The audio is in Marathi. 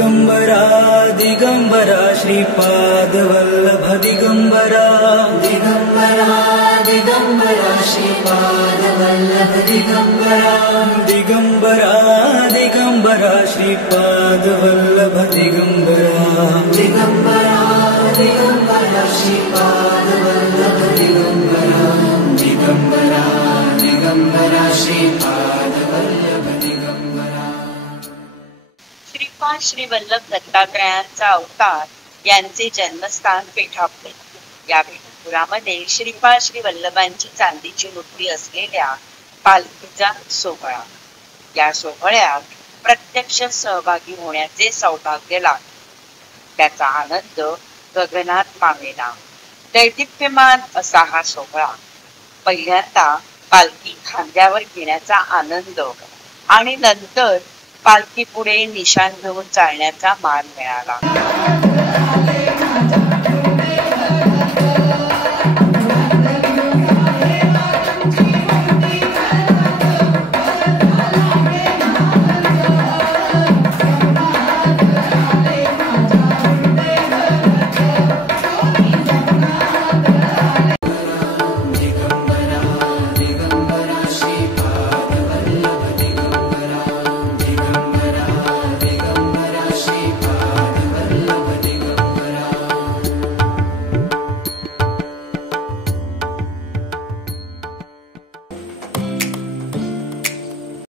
दिगंबरा दिगंबरा श्रीपाद वल्लभ दिगंबरा दिगंबरा दिगंबरा श्रीपाद वल्लभ दिगंबरा दिगंबरा दिगंबरा श्रीपाद वल्लभ दिगंबरा दिगंबरा दिगंबरा श्रीपाद वल्लभ दिगंबरा दिगंबरा दिगंबरा श्रीपाद वल्लभ दिगंबरा। श्रीपाद श्री वल्लभ दत्तात्रयांचा अवतार यांचे जन्मस्थान पेठापुरे। या पेठापुरामध्ये श्रीपाद श्री वल्लभांची चांदीची मूर्ती असलेल्या पालखीचा सोहळा, या सोहळ्यात प्रत्यक्ष सहभागी होण्याचे सौभाग्य लाभले। त्याचा आनंद गगनात मावेना। दैदिप्यमान असा हा सोहळा पहिल्यांदा पालखी खांद्यावर घेण्याचा आनंद आणि नंतर पालखी पुढे निशाण घेऊन चालण्याचा मान मिळाला।